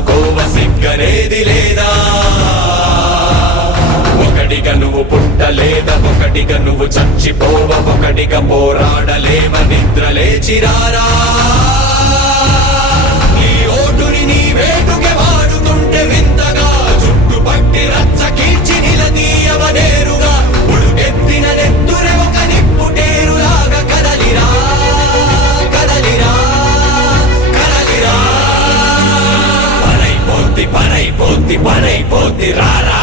దాచుకోవ సిగ్గనేది లేదా ఒకటిగా నువ్వు పుట్టలేదా ఒకటిగా నువ్వు చచ్చిపోవ ఒకటిగా పోరాడలేవ నిద్ర లేచిరారా నీ ఓటుని నీ వేటుకే వాడుతుంటే వింతగా చుట్టుపట్టి రచ్చ కీర్చి నిలదీయవ నేరుగా ఉడుకెత్తిన నెత్తురే ఒక నిప్పుటేరులాగా కదలిరా కదలిరా కదలిరా పనైపోద్ది పనైపోద్ది పనైపోద్ది రారా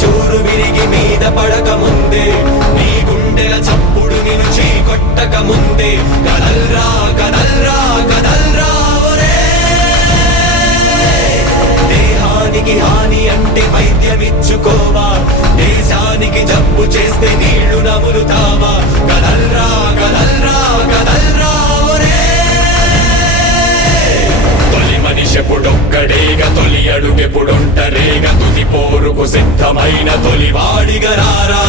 చూరు విరిగి మీద పడక ముందే నీ గుండెల చప్పుడు నిన్ను చీకొట్టక ముందే కదల్రా కదల్రా కదల్రా ఒరే దేహానికి హాని అంటే వైద్యమిచ్చుకోవా దేశానికి జబ్బు చేస్తే నీళ్లు నములుతావా కదల్రా కదల్రా కదల్రా ఒరే తొలి మనిషెప్పుడొక్కడేగా తొలి అడుగెప్పుడొంటరేగా తుది పోరుకు సిద్ధమైన తొలివాడిగా రారా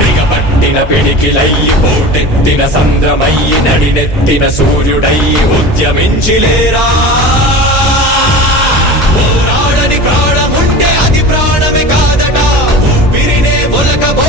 బిగపట్టిన పిడికిలయ్యి పోటెత్తిన సంద్రమయ్యి నడినెత్తిన సూర్యుడయ్యి ఉద్యమించిలేరా పోరాడని ప్రాణముంటే అది ప్రాణమే కాదట ఊపిరినే ఒలకబో